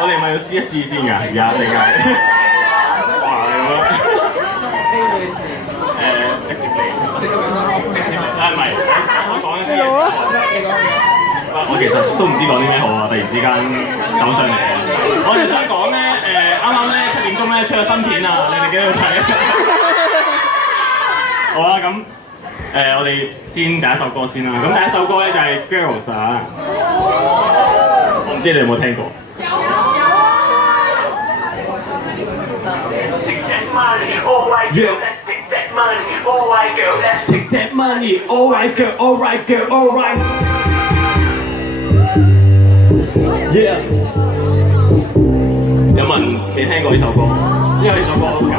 我哋咪要試一試先㗎，而家定係哇咁樣直接嚟，唔係我講一啲嘢。我其實都唔知講啲咩好啊！突然之間走上嚟，我哋想講咧啱啱咧7點鐘咧出咗新片啊！你哋幾多睇？好啦，咁我哋先第一首歌先啦。咁第一首歌咧就係 Girls 啊，我唔知你有冇聽過？有。Yeah. Let's take that money, alright girl, let's take that money, alright girl, alright girl, alright. Yeah. 有冇人未聽過呢首歌？因為呢首歌好舊，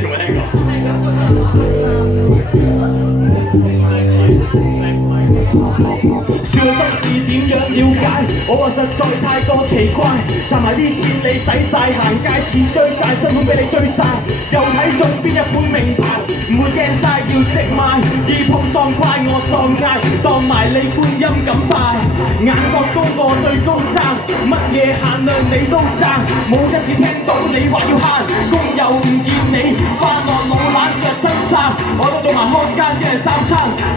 仲未聽過？笑心事點樣了解？我話實在太過奇怪，賺埋啲錢你使晒，行街錢追晒，新款俾你追晒，又睇中邊一款名牌，唔會驚晒要食賣，二碰撞快我喪嗌，當埋你觀音咁拜，眼角高過對高踭，乜嘢限量你都爭，冇一次聽到你話要慳，工又唔見你，返學老懶着新衫，我都做埋看更一日三餐，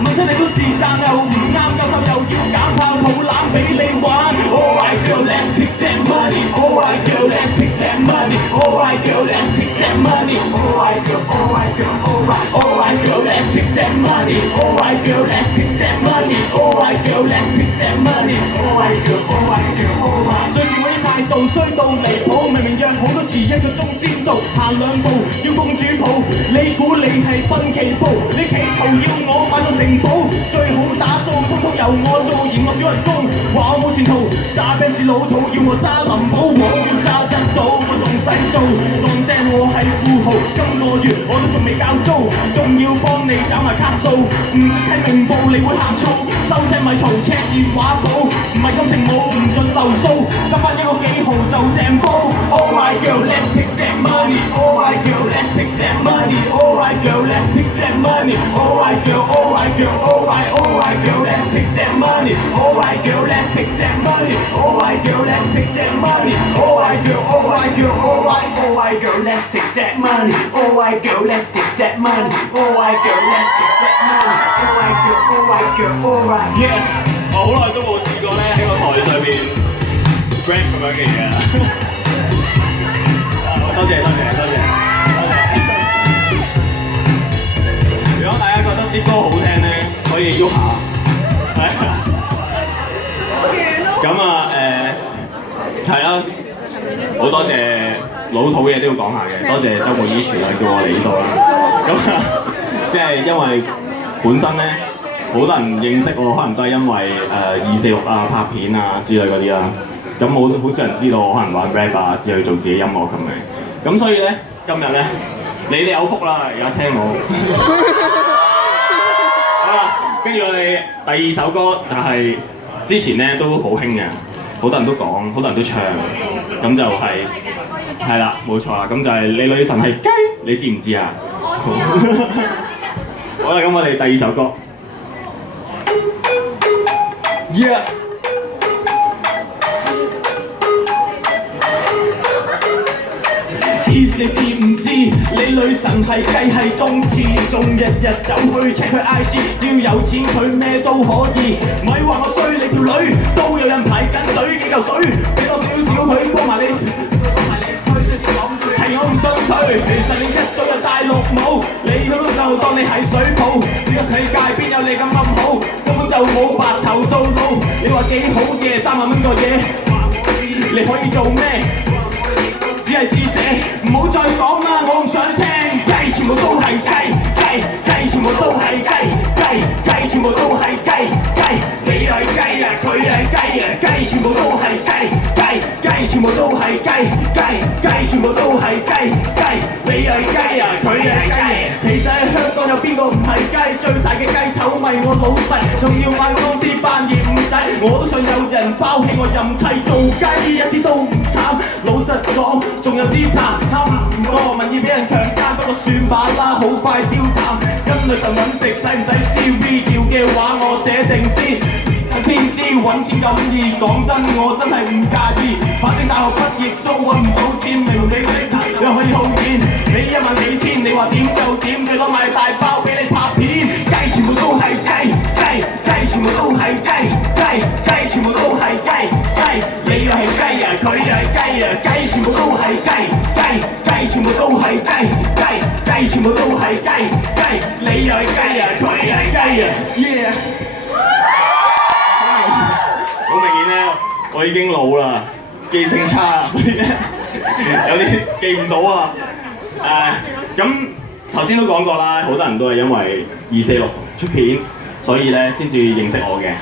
問親你都是讚又唔啱，教授又要減炮肚腩俾你玩。Alright girl, let's take that money. Alright girl, let's take that money. Alright girl, let's take that money. Alright girl, alright girl, alright. Alright girl, let's take that money. Alright girl, let's take that money. Alright girl, let's take that money. Alright girl, alright girl, alright. 對住我啲態度衰到離譜，明明約好都遲1個鐘先到，行2步要公主抱，你估你係分期步，你企圖要我買到城堡，最好打數通通由我做，嫌我少人工，話我冇前途，揸 Benz 老土要我揸林寶，我要揸得到我仲使做，撞正我係富豪，今個月我都仲未交租，仲要幫你找埋卡數，唔識睇明報你會呷醋，收聲咪嘈 check 電話簿，唔係感情冇唔準留數，得返一個幾毫就掟煲。Alright girl, let's take that money. Alright girl, let's take that money. Alright girl, let's take that money. Alright girl, alright girl, alright, alright girl, let's take that money. Alright girl, let's take that money. Alright girl, let's take that money. Alright girl, alright girl, alright, alright girl, let's take that money. Alright girl, let's take that money. Alright girl, let's take that money. Alright girl, alright girl, alright. Yeah. 我好耐都冇試過咧喺個台上邊 rap 咁樣嘅嘢啦。多謝。如果大家覺得啲歌好聽咧，可以喐下。咁啊係啦，好多謝老土嘢都要講下嘅，多謝周末依傳啊，叫我嚟呢度啦。咁啊，即係因為本身咧，好多人認識我，可能都係因為246啊、拍片啊之類嗰啲啦。咁好少人知道我可能玩 rap 啊，之類做自己音樂咁樣。咁所以咧，今日咧，你哋有福啦，而家聽我。好啦，跟住我哋第2首歌就係之前咧都好興嘅，好多人都講，好多人都唱，咁就係啦，冇錯啦，咁就係你女神係雞，你知唔知啊？好啦，咁我哋第2首歌。Yeah。你知唔知？你女神係雞係冬至，仲日日走去 check 佢 IG， 只要有錢佢咩都可以。咪話我衰，你條女都有人排緊隊，幾嚿水俾多少少佢幫埋你。係我唔信佢，其實你一早就戴綠帽，你都就當你係水泡。呢個世界邊有你咁好？根本就冇白籌到老。你話幾好嘢，3萬蚊個嘢，你可以做咩？只係試寫，唔好再講啦，我唔想聽。雞全部都係雞，雞全部都係雞，雞全部都係雞，你係雞啊，佢係雞啊，雞全部都係雞，全部都係雞，全部都係雞，你係雞啊，佢係雞。其實喺香港有邊個唔係雞？最大嘅雞頭咪我老細，仲要買公司扮嘢唔使，我都想有人包起我任砌做雞，一啲都唔慘。老實講，仲有啲慘唔過，民意俾人強姦，不過算罷啦，好快丟淡。跟女神揾食，使唔使 CV 要嘅話，我寫定先。先知，揾錢咁易，講真我真係唔介意。反正大學畢業都揾唔到錢，明明你嗰啲又可以好遠。你1萬幾千，你話點就點，最多買大包俾你拍片。雞全部都係雞，全部都係雞，全部都係雞，你又係雞啊，佢又係雞啊，雞全部都係雞，全部都係雞，全部都係雞，你又係雞啊，佢又係雞啊 ，yeah。好明顯咧，我已經老啦，記性差，所以咧有啲記唔到啊。咁頭先都講過啦，好多人都係因為246出片，所以咧先至認識我嘅。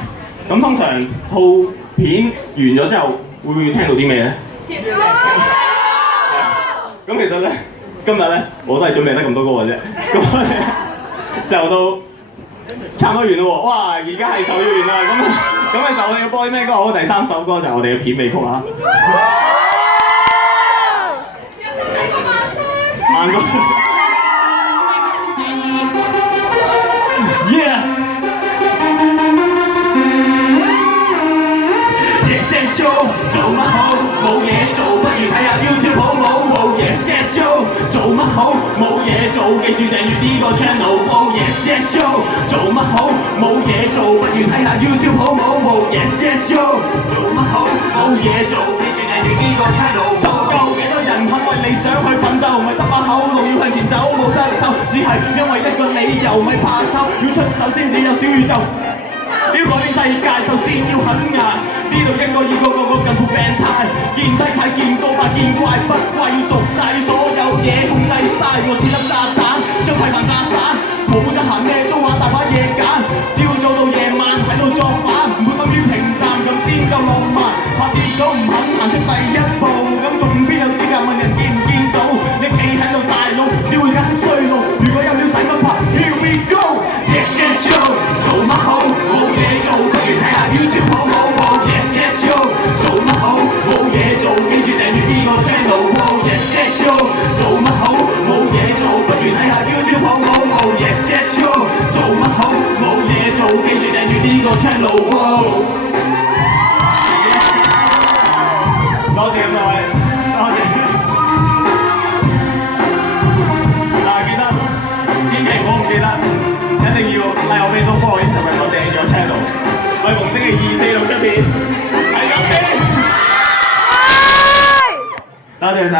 咁通常套片完咗之後，會聽到啲咩咧？咁其實咧，今日咧我都係準備得咁多歌嘅啫。咁就到差唔多完咯喎！哇，而家係售要完啦。咁其實我哋要播啲咩歌好？第3首歌就係我哋嘅片尾曲啦。萬歲 ！Yeah！ Yes yes show 做乜好？冇嘢做，不如睇下 YouTube 好冇？Yes yes show 做乜好？冇嘢做，記住訂閱呢個 channel。Yes yes show 做乜好？冇嘢做，不如睇下 YouTube 好冇？Yes yes show 做乜好？冇嘢做，記住訂閱呢個 channel。受夠幾多人肯為理想去奮鬥，唔係得把口路要向前走，冇得走，只係因為一個理由，咪怕醜，要出手先至有小宇宙。要改變世界，首先要很硬。呢度一個二個個近乎病態，見低睇見高怕見怪不歸獨制，所有嘢控制晒，我似粒炸彈，將批判炸散。冇得閒咩都玩，大把嘢揀，朝早到夜晚喺度作反，唔會甘於平淡咁先夠浪漫。怕跌倒唔肯行出第一步，咁仲邊有資格問人見唔見到？你企喺度大佬，只會加速衰路。如果有料使乜拍 ？Here we go。Yes yes show 做乜好？冇嘢做，不如睇下 YouTube 好冇？Yes yes show 做乜好？冇嘢做，記住訂閱呢個 channel。Yes yes show 做乜好？冇嘢做，不如睇下 YouTube 好冇？Yes yes show 做乜好？冇嘢做，記住訂閱呢個 channel。多謝咁多位，多謝。但係記得，千祈唔好唔記得，一定要 like 我 Facebook 幫我 Instagram 我訂咗 channel。我係逢星期2、4、6出片，係咁先。多謝晒。